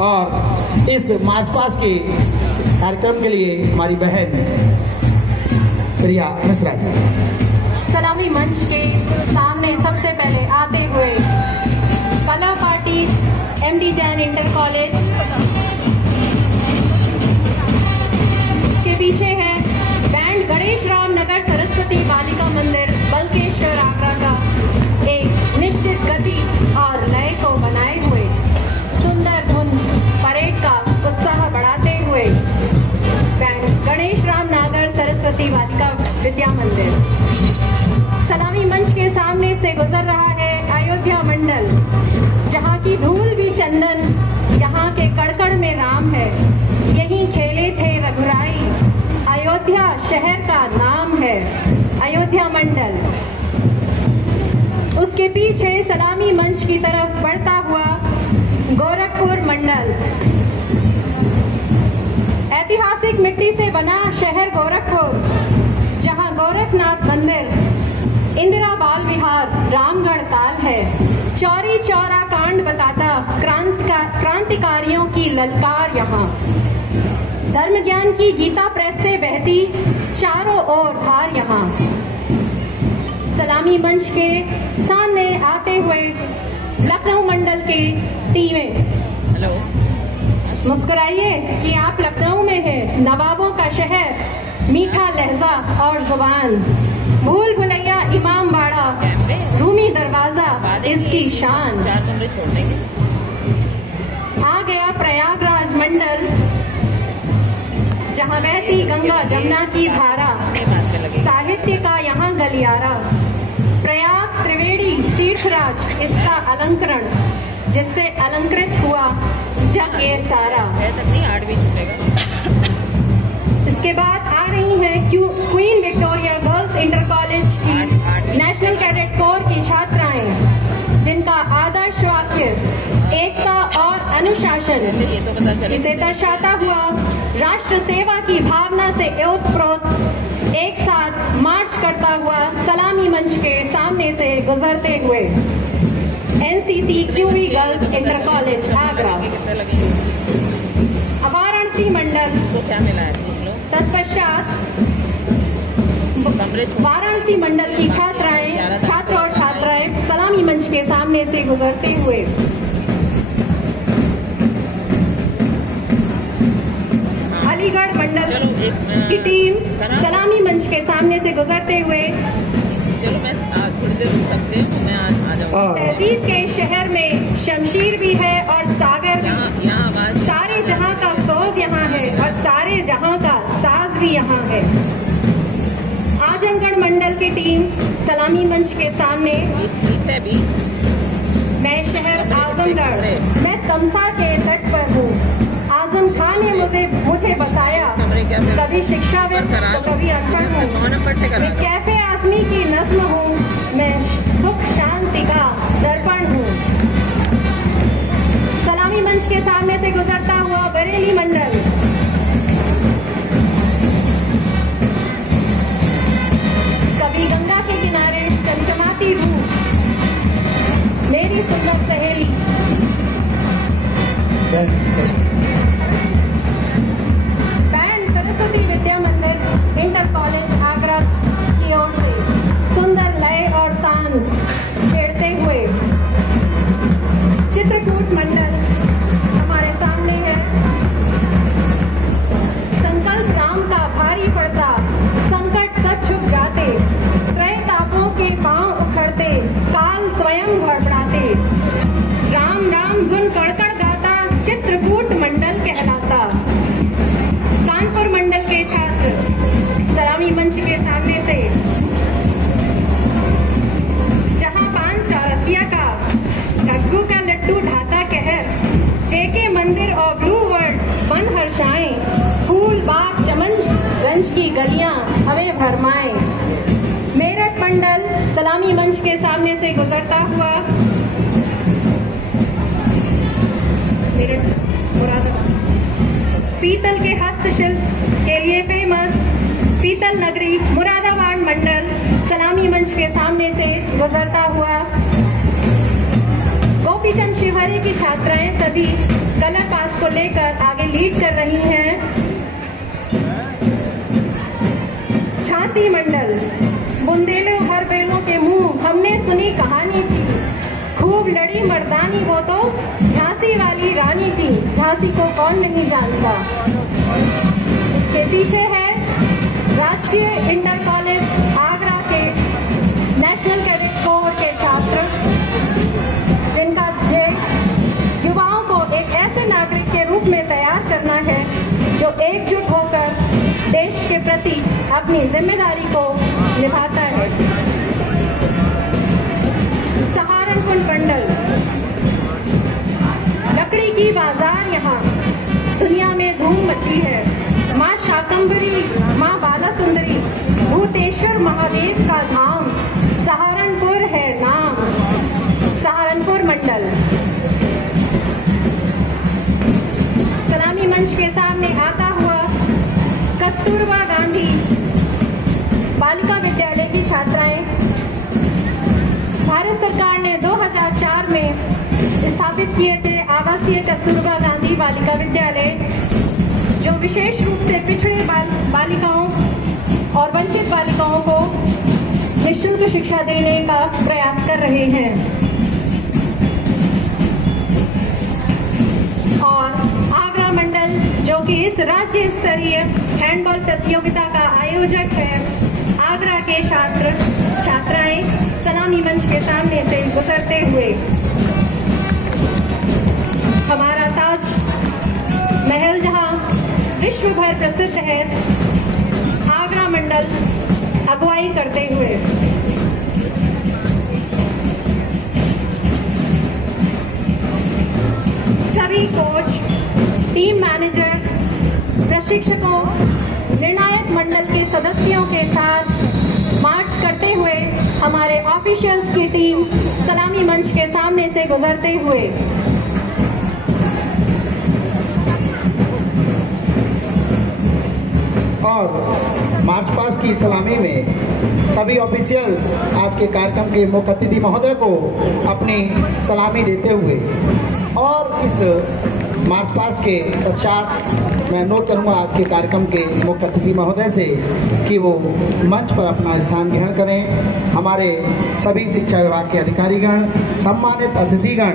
और इस मार्च पास के कार्यक्रम के लिए हमारी बहन प्रिया मिश्रा जी। सलामी मंच के सामने सबसे पहले आते हुए कला party MD Jain inter college, इसके पीछे है बैंड गणेश राम नगर सरस्वती बालिका मंदिर बल्केश्वर आगरा का एक निश्चित गति और लय को बनाए हुए सुंदर धुन परेड का उत्साह बढ़ाते हुए बैंड गणेश राम नागर सरस्वती बालिका विद्या मंदिर। सलामी मंच के सामने से गुजर रहा है अयोध्या मंडल, जहाँ की धूल भी चंदन, यहाँ के कड़कड़ में राम है, यहीं खेले थे रघुराई, अयोध्या शहर का नाम है अयोध्या मंडल। उसके पीछे सलामी मंच की तरफ बढ़ता हुआ गोरखपुर मंडल, ऐतिहासिक मिट्टी से बना शहर गोरखपुर, जहां गोरखनाथ मंदिर, इंदिरा बाल विहार, रामगढ़ ताल है, चौरी चौरा कांड बताता क्रांतिकारियों की ललकार यहाँ, धर्म ज्ञान की गीता प्रेस से बहती चारों ओर धार यहाँ। सलामी मंच के सामने आते हुए लखनऊ मंडल की टीमें, हेलो, मुस्कुराइए कि आप लखनऊ में हैं, नवाबों का शहर, मीठा लहजा और जुबान, भूल भुलैया इमाम बाड़ा, रूमी दरवाजा इसकी शान। आ गया प्रयागराज मंडल, जहाँ बहती गंगा जमुना की धारा, साहित्य का यहाँ गलियारा, प्रयाग त्रिवेणी तीर्थराज इसका अलंकरण, जिससे अलंकृत हुआ जग ये सारा। इसके बाद आ रही हैं queen Victoria girls inter college की नेशनल कैडेट कोर की छात्राएं, जिनका आदर्श वाक्य एकता और अनुशासन इसे दर्शाता हुआ राष्ट्र सेवा की भावना से ओतप्रोत एक साथ मार्च करता हुआ सलामी मंच के सामने से गुजरते हुए NCC QV girls inter college Agra, Varanasi मंडल, तत्पश्चात वाराणसी मंडल की छात्र और छात्राएं सलामी मंच के सामने से गुजरते हुए अलीगढ़ मंडल की टीम सलामी मंच के सामने से गुजरते हुए थोड़ी देर रुक सकते हैं, मैं आ जाऊंगा। तहजीब के शहर में शमशीर भी है और सागर भी, सारे जहां का सोज यहाँ है और सारे जहां का साज भी यहाँ है। आजमगढ़ मंडल की टीम सलामी मंच के सामने, 20 मैं शहर आजमगढ़, मैं तमसा के तट पर हूँ, आजम खान ने मुझे बसाया, कभी शिक्षाविद तो कभी अनपढ़ हूँ, मैं कैफे आजमी की नज्म हूँ, मैं सुख शांति का दर्पण हूँ। सलामी मंच के सामने से गुजरता हुआ बरेली मंडल, कभी गंगा के किनारे चमचमाती रूह, मेरी सुंदर सहेली, बैंड सरस्वती विद्या मंदिर इंटर कॉलेज आगरा की ओर से सुंदर लय और तान छेड़ते हुए चित्रकूट मंडल हमारे सामने है। संकल्प राम का भारी पड़ता, संकट सब छुप जाते, त्रय तापों के पांव उखड़ते, काल स्वयं भड़बड़ाते, राम राम धुन कड़कड़ गाता, चित्रकूट मंडल कहलाता। कानपुर मंडल के छात्र सलामी मंच के सामने से, जहां पान चौरसिया का गग्गू का लड्डू ढाता कहर, जेके मंदिर और ब्लू वर्ल्ड मन हर्षाएं, फूल बाग चमनगंज की गलियां हमें भरमाएं। मेरठ मंडल सलामी मंच के सामने से गुजरता हुआ पीतल के हस्तशिल्प के लिए फेमस पीतल नगरी मुरादाबाद मंडल सलामी मंच के सामने से गुजरता हुआ गोपीचंद शिवहरे की छात्राएं सभी कलर पास लेकर आगे लीड कर रही हैं झांसी मंडल। बुंदेलो हर बैलों के मुंह हमने सुनी कहानी थी, खूब लड़ी मर्दानी वो तो झांसी वाली रानी थी, झांसी को कौन नहीं जानता। इसके पीछे है राजकीय इंटर कॉलेज आगरा के नेशनल कैडेट कोर के छात्र, जिनका ध्येय युवाओं को एक ऐसे नागरिक के रूप में तैयार करना है जो एकजुट होकर देश के प्रति अपनी जिम्मेदारी को निभाता है। सहारनपुर मंडल। लकड़ी की बाजार यहाँ दुनिया में धूम मची है। माँ शाकंभरी, माँ बाला सुंदरी, भूतेश्वर महादेव का धाम सहारनपुर है नाम। सहारनपुर मंडल। सलामी मंच के सामने आता हुआ कस्तूरबा गांधी बालिका विद्यालय की छात्राएं। भारत सरकार ने 2004 में स्थापित किए थे आवासीय कस्तूरबा गांधी बालिका विद्यालय, जो विशेष रूप से पिछड़े बालिकाओं और वंचित बालिकाओं को निःशुल्क शिक्षा देने का प्रयास कर रहे हैं। और आगरा मंडल, जो कि इस राज्य स्तरीय हैंडबॉल प्रतियोगिता का आयोजक है, आगरा के छात्र छात्राएं सलामी मंच के सामने से गुजरते हुए हमारा ताज महल जहां विश्व भर प्रसिद्ध है, आगरा मंडल अगुवाई करते हुए सभी कोच, टीम मैनेजर्स, प्रशिक्षकों, निर्णायक मंडल के सदस्यों के साथ मार्च करते हुए हमारे ऑफिशियल्स की टीम सलामी मंच के सामने से गुजरते हुए और मार्च पास्ट की सलामी में सभी ऑफिशियल्स आज के कार्यक्रम के मुख्य अतिथि महोदय को अपनी सलामी देते हुए, और इस मार्च पास्ट के पश्चात मैं अनुरोध करूंगा आज के कार्यक्रम के मुख्य अतिथि महोदय से कि वो मंच पर अपना स्थान ग्रहण करें। हमारे सभी शिक्षा विभाग के अधिकारीगण, सम्मानित अतिथिगण,